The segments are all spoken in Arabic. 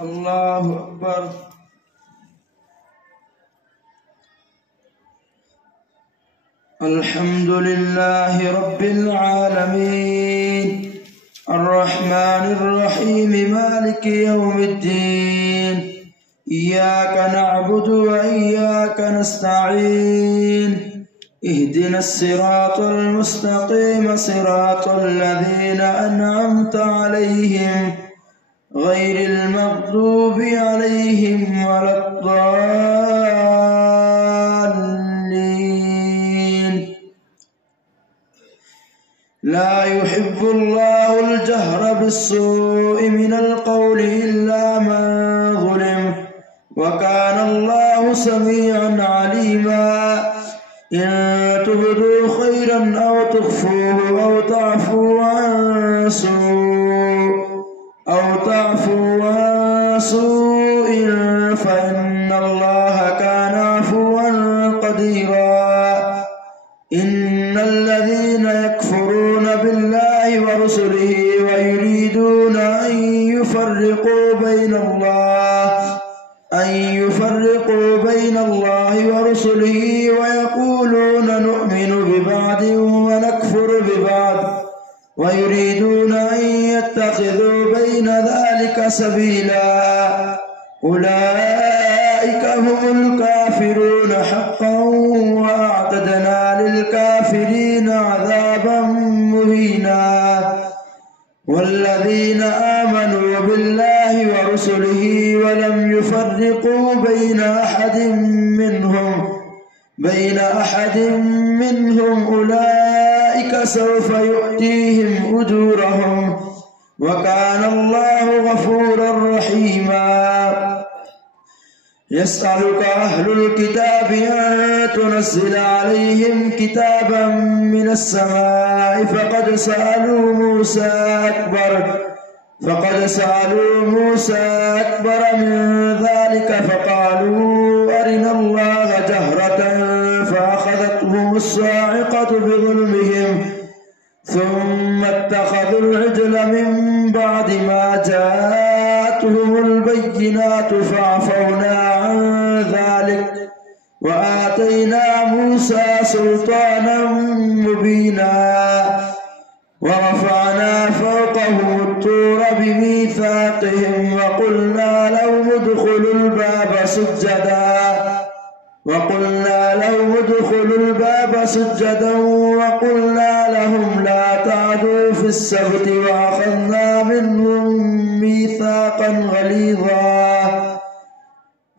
الله أكبر. الحمد لله رب العالمين الرحمن الرحيم مالك يوم الدين إياك نعبد وإياك نستعين اهدنا الصراط المستقيم صراط الذين أنعمت عليهم غير المغضوب عليهم ولا الضالين. لا يحب الله الجهر بالسوء من القول إلا من ظلم وكان الله سميعا عليما. إن تبدوا خيرا أو تخفوه أو تعفوا عن سوء فإن الله كان عفوا قديرا. إن الذين يكفرون بالله ورسله ويريدون أن يفرقوا بين الله ورسله ويقولون نؤمن ببعض ونكفر ببعض ويريدون أن يتخذوا بين ذلك سبيلا. أولئك هم الكافرون حقا وأعتدنا للكافرين عذابا مهينا. والذين آمنوا بالله ورسله ولم يفرقوا بين أحد منهم أولئك سوف يؤتيهم أجورهم وكان الله غفورا رحيما. يسألك أهل الكتاب أن تنزل عليهم كتابا من السماء فقد سألوا موسى أكبر من ذلك فقالوا أرنا الله جهرة فأخذتهم الصاعقة بظلمهم ثم اتخذوا العجل من بعد ما جاءتهم البينات فعفونا عن ذلك وآتينا موسى سلطانا مبينا. ورفعنا فوقهم الطور بميثاقهم وقلنا لهم ادخلوا الباب سجدا وقلنا لهم لا تعدوا في السبت وأخذنا منهم ميثاقا غليظا.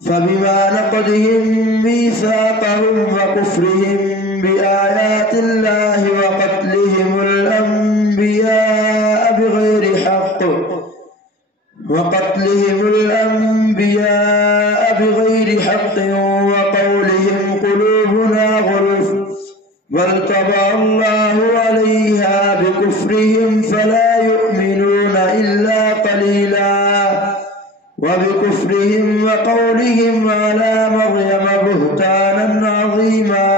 فبما نقضهم ميثاقهم وكفرهم بآيات الله وقتلهم الأنبياء بغير حق وقولهم قلوبنا غلف بل طبع الله عليها بكفرهم فلا يؤمنون إلا قليلا. وبكفرهم وقولهم على مريم بهتانا عظيما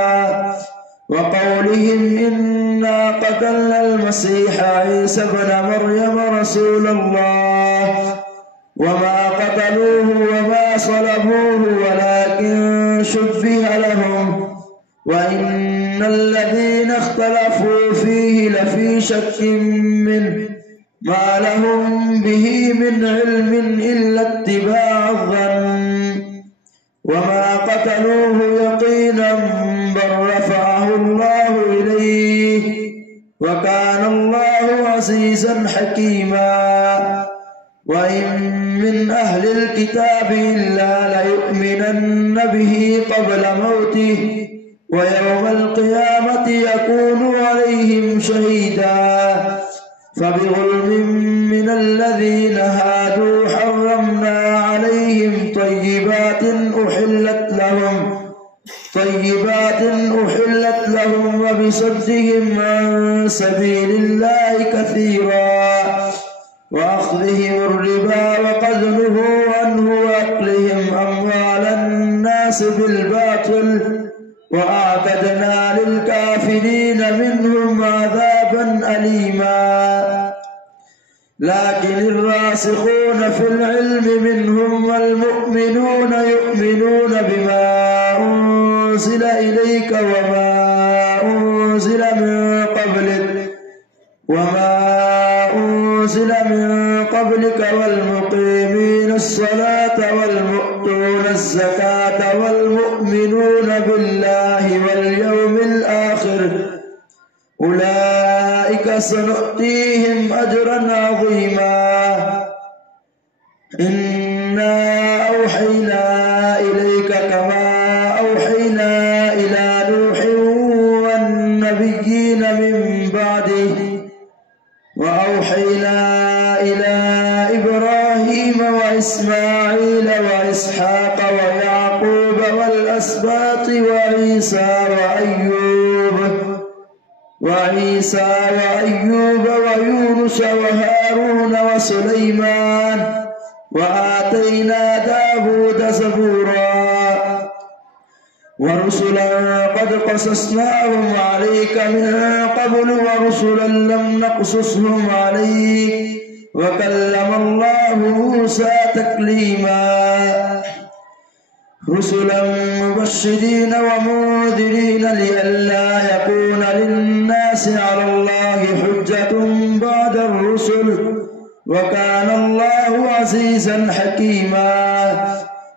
وقولهم إنا قتلنا المسيح عيسى ابن مريم رسول الله وما قتلوه وما صلبوه ولكن شبه لهم وإن الذين اختلفوا فيه لفي شك منه ما لهم به من علم إلا اتباع الظن وما قتلوه يقينا بل رفعه الله إليه وكان الله عزيزا حكيما. وإن من أهل الكتاب إلا ليؤمنن به قبل موته ويوم القيامة يكون عليهم شهيدا. فبظلم من الذين هادوا حرمنا عليهم طيبات أحلت لهم وبصدهم عن سبيل الله كثيرا وأخذهم الربا وقد نهوا عنه وأكلهم أموال الناس بالباطل وأعتدنا للكافرين منهم عذابا أليما. لكن الراسخون في العلم منهم والمؤمنون يؤمنون بما أنزل إليك وما أنزل من قبلك والمقيمين الصلاة والمؤتون الزكاة والمؤمنون بالله واليوم الآخر أولئك سنؤتيهم أجرا عظيما. إنا أوحينا إليك كما أوحينا إلى نوح والنبيين من بعده وأوحينا إلى إبراهيم وإسماعيل وإسحاق ويعقوب والأسباط وعيسى وأيوب ويونس وهارون وسليمان وآتينا داود زبورا ورسلا قد قصصناهم عليك من قبل ورسلا لم نقصصهم عليك وكلم الله موسى تكليما. رسلا مبشرين ومنذرين لئلا يكون للناس على الله حجة بعد الرسل وكان الله عزيزا حكيما.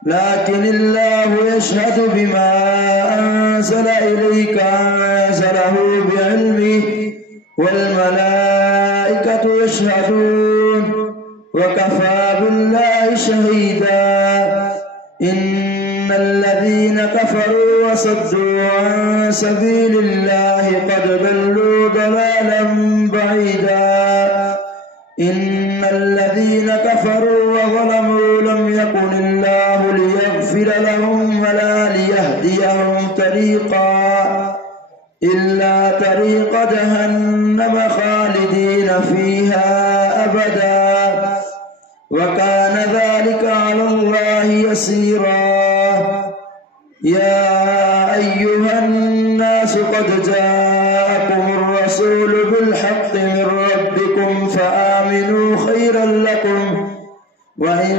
لكن الله يشهد بما أنزل إليك أنزله بعلمه والملائكة يشهدون وكفى بالله شهيدا. إن الذين كفروا وصدوا عن سبيل الله قد ضلوا ضلالا بعيدا. إن الذين كفروا وظلموا لم يكن الله ليغفر لهم ولا ليهديهم طريقا إلا طريق جهنم خالدين فيها أبدا وكان ذلك على الله يسيرا. يا أيها الناس قد جاءكم الرسول بالحق من ربكم فآمنوا خيرا لكم وإن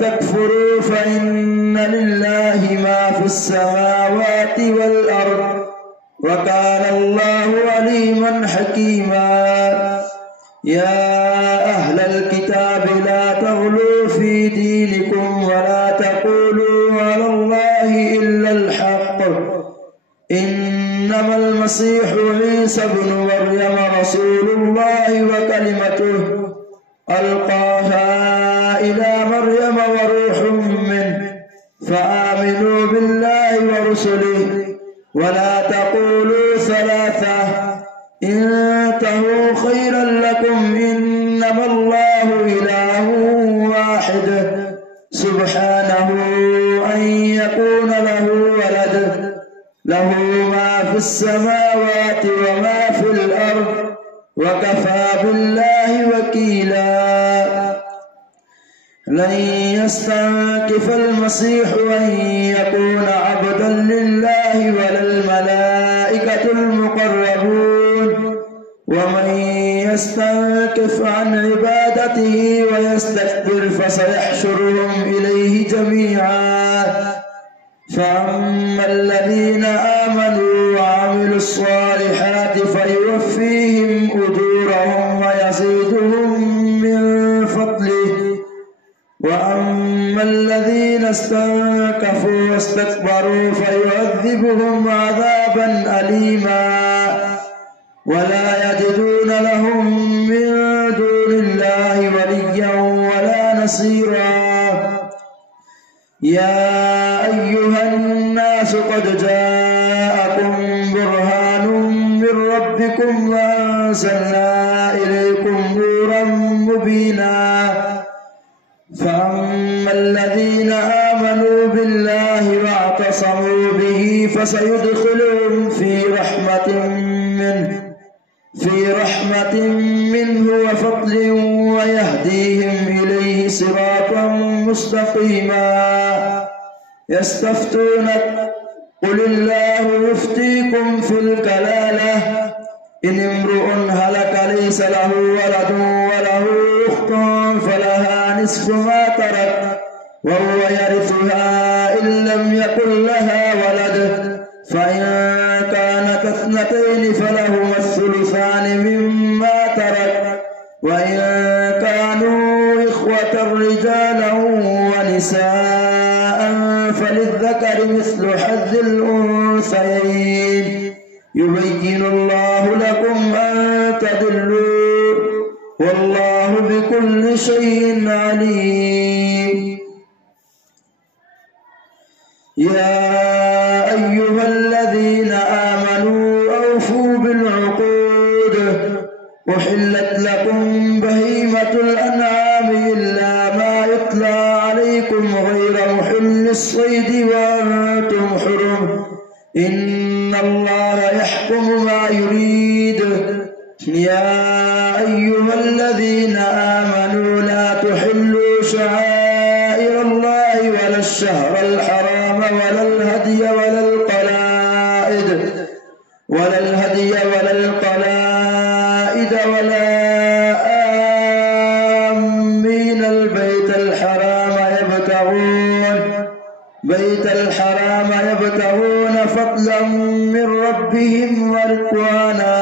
تكفروا فإن لله ما في السماوات والأرض وكان الله عليما حكيما. يا أهل الكتاب لا تغلوا في دينكم ولا تقولوا على الله إلا الحق. إنما المسيح عيسى ابن مريم رسول الله وكلمته ألقاها إلى مريم وروح منه فآمنوا بالله ورسله ولا تقولوا ثلاثة انتهوا خيرا لكم إنما الله إله واحد سبحانه أن يكون له ولد له ما في السماوات وما في الأرض وكفى بالله وكيلا. لن يستنكف المسيح أن يكون عبدا لله ولا الملائكة المقربون ومن يستنكف عن عبادته ويستكبر فسيحشرهم إليه جميعا. فأما الذين آمنوا وعملوا الصالحات فيوفيهم أجورهم ويزيدهم من فضله وأما الذين استنكفوا واستكبروا فيعذبهم عذابا أليما ولا يجدون لهم من دون الله وليا ولا نصيرا. يا أيها الناس قد جاءكم برهان من ربكم وأنزلنا إليكم نورا مبينا. فأما الذين آمنوا بالله واعتصموا به فسيدخلهم في رحمة منه وفضل ويهديهم إليه صراطا مستقيما. يستفتونك قل الله يفتيكم في الكلالة إن امرؤ هلك ليس له ولد وله أخت فلها نصف ما ترك وهو يرثها إن لم يكن لها ولد، فإن كانت اثنتين فلهما الثلثان مما ترك، وإن كانوا إخوة رجالا ونساء فللذكر مثل حظ الأنثيين، يبين الله لكم أن تضلوا والله بكل شيء عليم. يا أيها الذين آمنوا أوفوا بالعقود، أحلت لكم بهيمة الأنعام إلا ما يتلى عليكم غير محل الصيد وأنتم حرم، إن الله يحكم ما يريد. يا أيها الذين آمنوا لا تحلوا شعائر الله ولا الشهر الحرام ولا الهدي ولا القلائد ولا آمين البيت الحرام يبتغون فضلا من ربهم ورضوانا،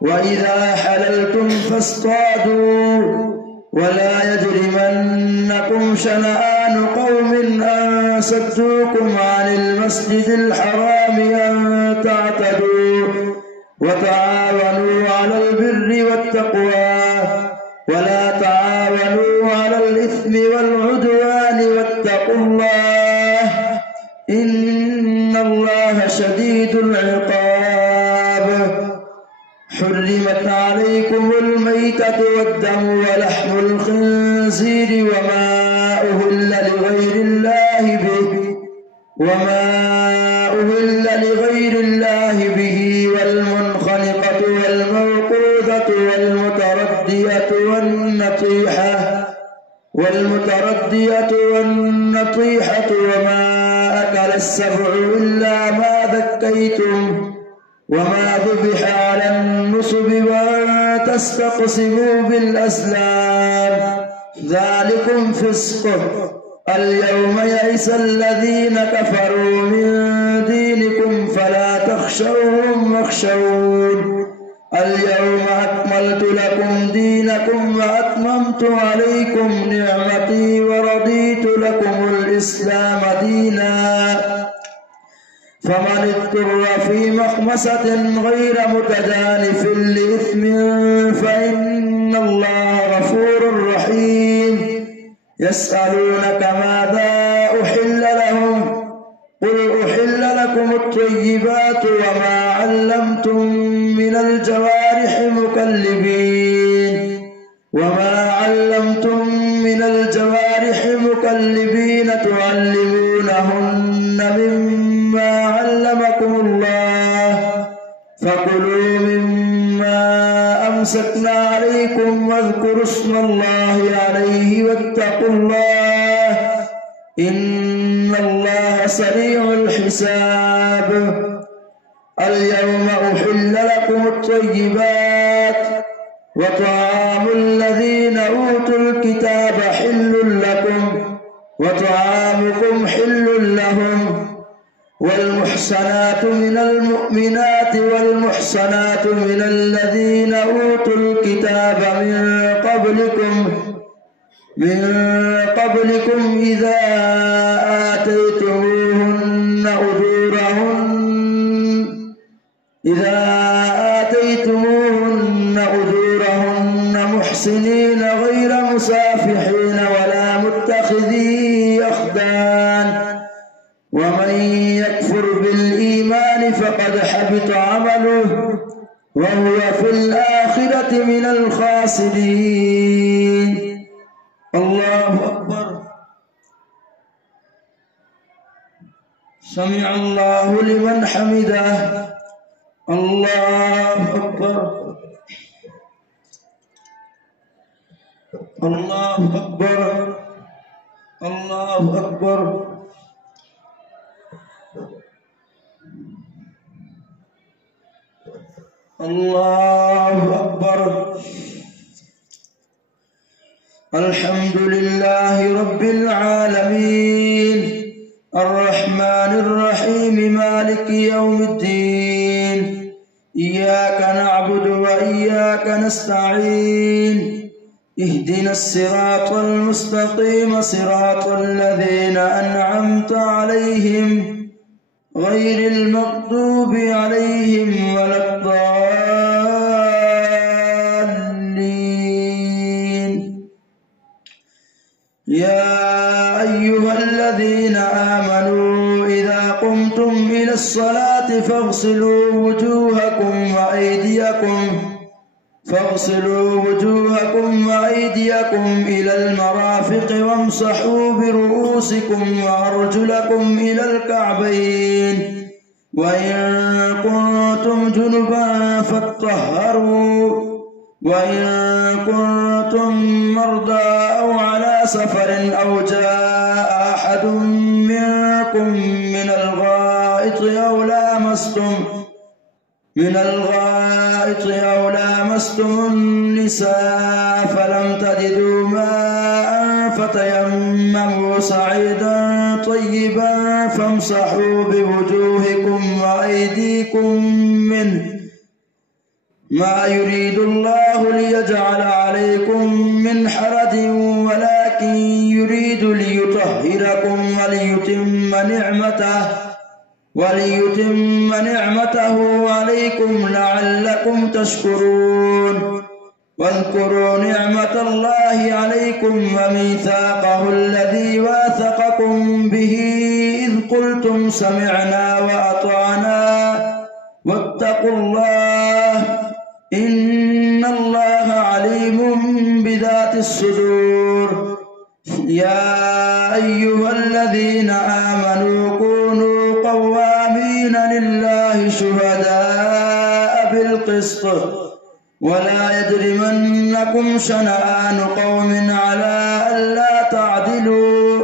وإذا حللتم فاصطادوا، ولا يجرمنكم شنآن قوم أن صدوكم عن المسجد الحرام أن تعتدوا، وتعاونوا على البر والتقوى ولا تعاونوا على الإثم والعدوان، واتقوا الله إن الله شديد العقاب. حرمت عليكم الميتة والدم ولحم الخنزير وما أهل لغير الله به والمنخنقة والموقوذة والنطيحة وما أكل السبع إلا ما ذكيتم وما ذبح على النصب وأن تستقسموا بالأزلام، ذلكم فسق. اليوم يئس الذين كفروا من دينكم فلا تخشوهم واخشون، اليوم أكملت لكم دينكم وأتممت عليكم نعمتي ورضيت لكم الإسلام دينا، فمن اضطر في مخمصة غير متجانف لإثم فإن الله غفور رحيم. يسألونك ماذا أحل لهم، قل أحل لكم الطيبات وما علمتم من الجوارح مكلبين تعلمونهن مما علمكم الله، فكلوا مما أمسكنا عليكم واذكروا اسم الله عليه واتقوا الله إن الله سريع الحساب. اليوم أحل لكم الطيبات وطعام الذين أوتوا الكتاب حل لكم وطعامكم حل لهم، والمحصنات من المؤمنات والمحصنات من الذين أوتوا الكتاب من قبلكم إذا آتيتموهن أجورهن محسنين غير مسافحين ولا متخذي أخدان، ومن يكفر بالإيمان فقد حبط عمله وهو في الآخرة من الخاسرين. الله أكبر. سمع الله لمن حمده. الله أكبر. الله أكبر. الله أكبر. الله أكبر. الحمد لله رب العالمين الرحمن الرحيم مالك يوم الدين إياك نعبد وإياك نستعين اهدنا الصراط المستقيم صراط الذين أنعمت عليهم غير المغضوب عليهم ولا الضالين. يا أيها الذين آمنوا إذا قمتم إلى الصلاة فاغسلوا وجوهكم وأيديكم إلى المرافق وامسحوا برؤوسكم وأرجلكم إلى الكعبين وإن كنتم جنبا فاطهروا وإن كنتم مرضى أو على سفر أو جاء أحد منكم من الغائط أو لامستم النساء فلم تجدوا ماء فتيمموا صعيدا طيبا فامسحوا بوجوهكم وأيديكم منه ما يريد الله ليجعل عليكم من حرج ولكن يريد ليطهركم وليتم نعمته عليكم لعلكم تشكرون. واذكروا نعمة الله عليكم وميثاقه الذي واثقكم به إذ قلتم سمعنا وأطعنا واتقوا الله إن الله عليم بذات الصدور. يا أيها الذين آمنوا كونوا قوامين لله شهداء بالقسط ولا يجرمنكم شنآن قوم على ألا تعدلوا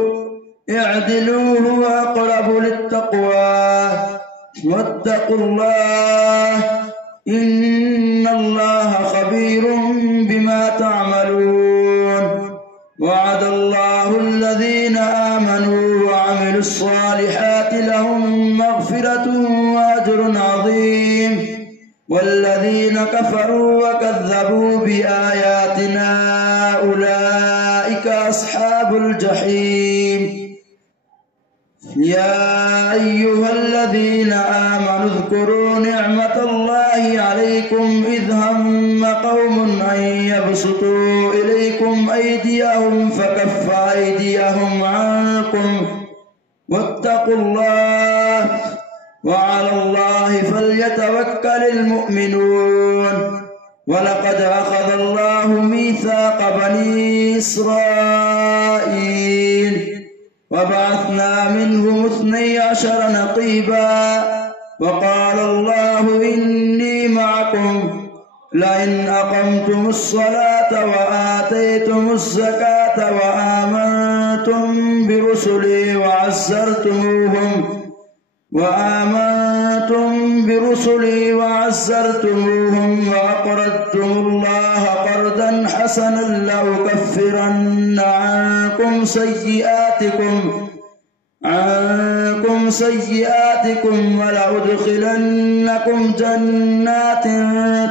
اعدلوا هو أقرب للتقوى واتقوا الله إن الله خبير بما تعملون. وعد الله الذين آمنوا وعملوا الصالحات لهم مغفرة وأجر عظيم والذين كفروا وكذبوا بآياتنا أولئك أصحاب الجحيم. يا أيها الذين آمنوا اذكروا نعمة الله عليكم إذ هم قوم أن يبسطوا إليكم أيديهم فكف أيديهم عنكم واتقوا الله وعلى الله فليتوكل المؤمنون. ولقد أخذ الله ميثاق بني إسرائيل وبعثنا منهم 12 نقيبا وقال الله إني معكم لئن أقمتم الصلاة وآتيتم الزكاة وآمنتم برسلي وعزرتموهم وأقرضتم الله قرضا حسنا لأكفرن عنكم سيئاتكم ولأدخلنكم جنات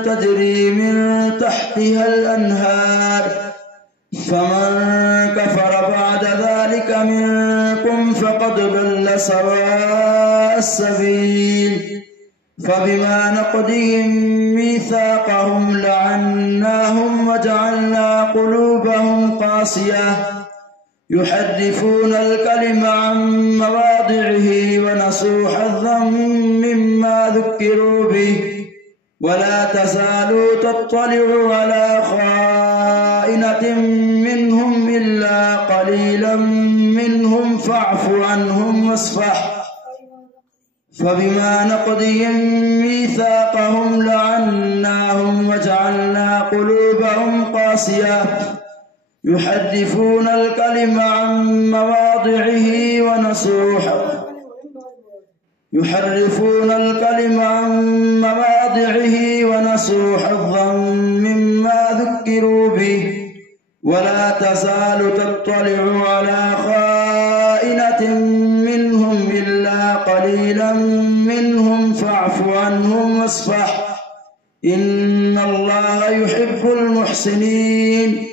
تجري من تحتها الأنهار فمن كفر بعد ذلك منكم فقد ضل سواء السبيل. فبما نقضهم ميثاقهم لعناهم وجعلنا قلوبهم قاسية يحرفون الكلم عن مواضعه ونسوا حظا مما ذكروا به ولا تزالوا تطلع على خائنة منهم إلا قليلا منهم فاعف عنهم واصفح. فبما نقضهم ميثاقهم لعناهم وجعلنا قلوبهم قاسية يحرفون الكلم عن مواضعه ونسوا حظا مما ذكروا به ولا تزال تطلع على خائنة منهم إلا قليلا منهم فاعف عنهم واصفح إن الله يحب المحسنين.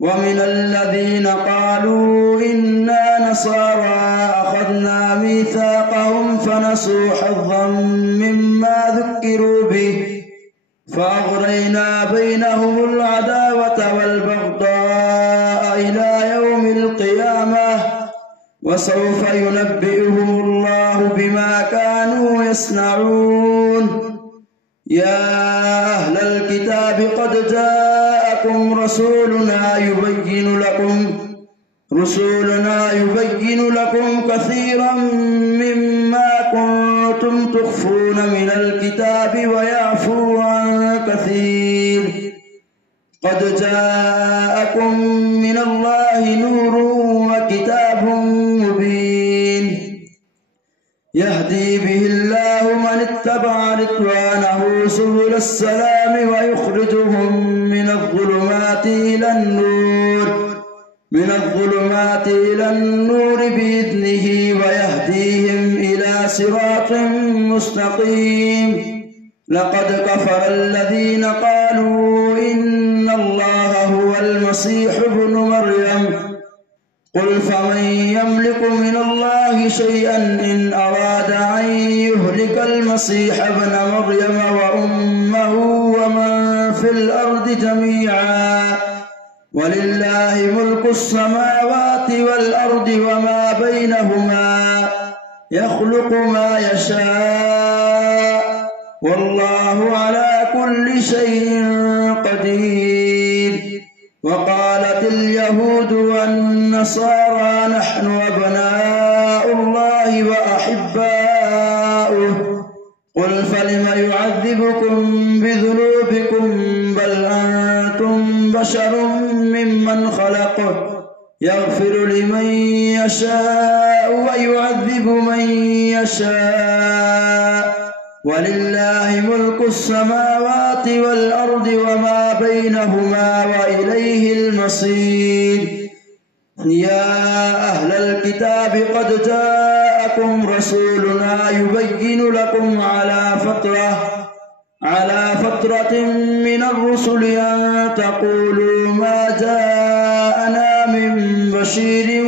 ومن الذين قالوا إنا نصارى أخذنا ميثاقهم فنسوا حظا مما ذكروا به فأغرينا بينهم العداوة والبغضاء إلى يوم القيامة وسوف ينبئهم الله بما كانوا يصنعون. يا أهل الكتاب قد جاءكم رسولنا يبين لكم كثيرا مما كنتم تخفون من الكتاب ويعفو عن كثير. قد جاءكم من الله نور وكتاب مبين يهدي به الله من اتبع رضوانه سبل السلام ويخرجهم من الظلمات إلى النور بإذنه ويهديهم إلى صراط مستقيم. لقد كفر الذين قالوا إن الله هو المسيح ابن مريم قل فمن يملك من الله شيئا إن أراد أن يهلك المسيح ابن مريم وأمه ومن في الأرض جميعا ولله ملك السماوات والأرض وما بينهما يخلق ما يشاء والله على كل شيء قدير. وقالت اليهود والنصارى نحن أبناء الله وأحباؤه قل فلم يعذبكم بذنوبكم بل أنتم بشر ممن خلق يغفر لمن يشاء ويعذب من يشاء ولله ملك السماوات والأرض وما بينهما وإليه المصير. يا أهل الكتاب قد جاءكم رسولنا يبين لكم على فترة من الرسل أن تقولوا ما جاءنا من بشير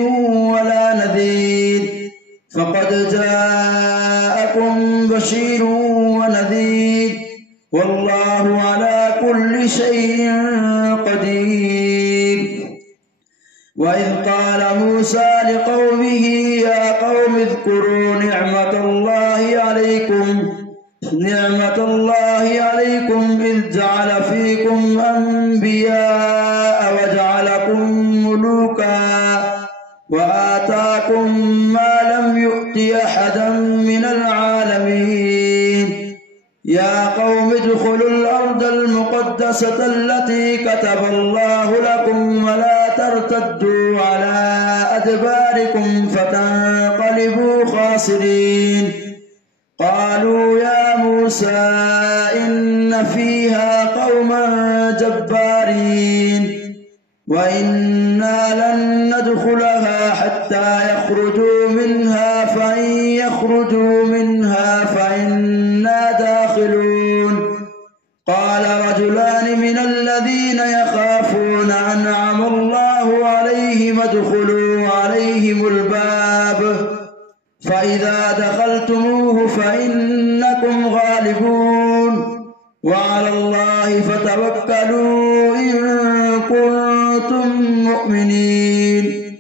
ولا نذير فقد جاءكم بشير ونذير والله على كل شيء قدير. وإذ قال موسى لقومه يا قوم اذكروا نعمة الله عليكم إذ جعل فيكم أنبياء وجعلكم ملوكا وآتاكم ما لم يؤت أحدا من العالمين. يا قوم ادخلوا الأرض المقدسة التي كتب الله لكم ولا ترتدوا على أدباركم فتنقلبوا خاسرين. قالوا يا موسى إن فيها قوما جبارين وإنا لن ندخلها حتى يخرجوا منها فإن يخرجوا منها فإنا داخلون. قال رجلان من الذين يخافون أنعم الله عليهم ادخلوا عليهم الباب فإذا دخلتموه فإنكم غالبون وعلى الله فتوكلوا إن كنتم مؤمنين.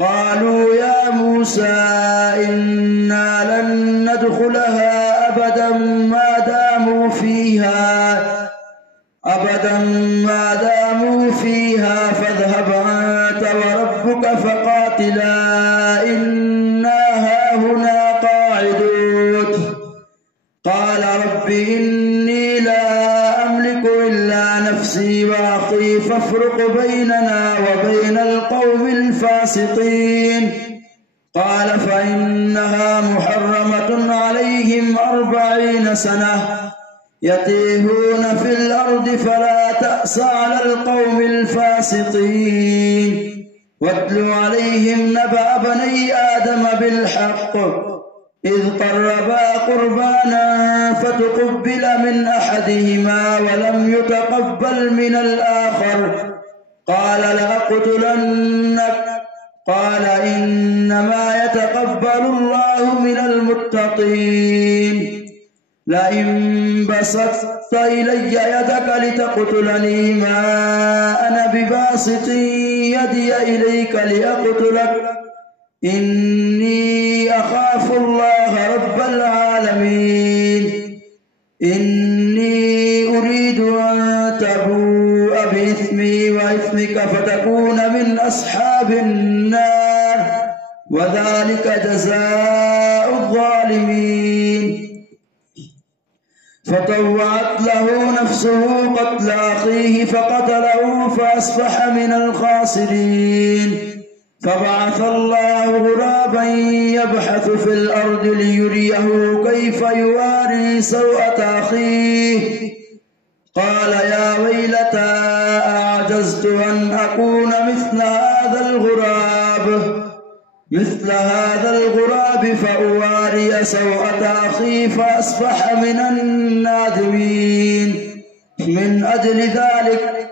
قالوا يا موسى إنا لن ندخلها أبدا ما داموا فيها فاذهب أنت وربك فقاتلا إنا هاهنا قاعدون. قال رب إني لا أملك إلا نفسي وأخي فافرق بيننا وبين القوم الفاسقين. قال فإنها محرمة عليهم 40 سنة يتيهون في الأرض فلا تأس على القوم الفاسقين. واتل عليهم نبأ بني آدم بالحق إذ قربا قربانا فتقبل من أحدهما ولم يتقبل من الآخر قال لأقتلنك قال إنما يتقبل الله من المتقين. لئن بسطت إلي يدك لتقتلني ما أنا بباسط يدي إليك لأقتلك إني أخاف الله رب العالمين. إني أريد أن تبوء بإثمي وإثمك فتكون من أصحاب النار وذلك جزاء الظالمين. فطوعت له نفسه قتل أخيه فقتله فأصبح من الخاسرين. فبعث الله غرابا يبحث في الأرض ليريه كيف يواري سوءة أخيه قال يا ويلتى أعجزت أن أكون مثل هذا الغراب فأواري سوءة أخي فأصبح من النادمين. من أجل ذلك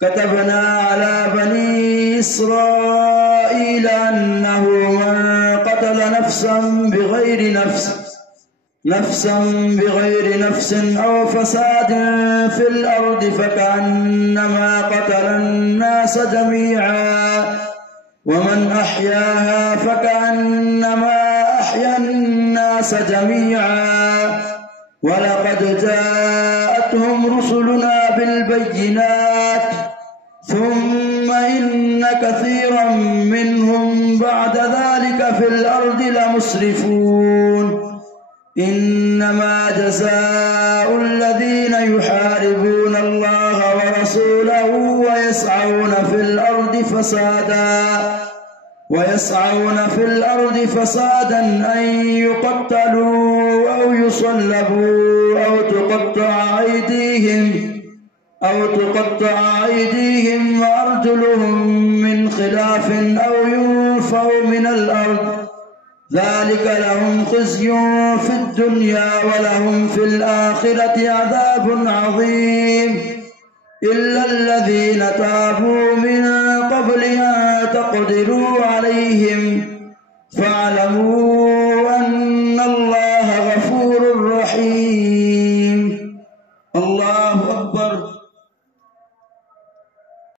كتبنا على بني إسرائيل أنه من قتل نفسا بغير نفس أو فساد في الأرض فكأنما قتل الناس جميعا ومن أحياها فكأنما أحيا الناس جميعا. ولقد جاءتهم رسلنا بالبينات ثم إن كثيرا منهم بعد ذلك في الأرض لمسرفون. إنما جزاء الذين يحاربون الله ورسوله ويسعون في الأرض فسادا أن يقتلوا أو يصلبوا أو تقطع أيديهم وأرجلهم من خلاف أو ينفوا من الأرض ذلك لهم خزي في الدنيا ولهم في الآخرة عذاب عظيم. إلا الذين تابوا من قبل أن تقدروا عليهم فاعلموا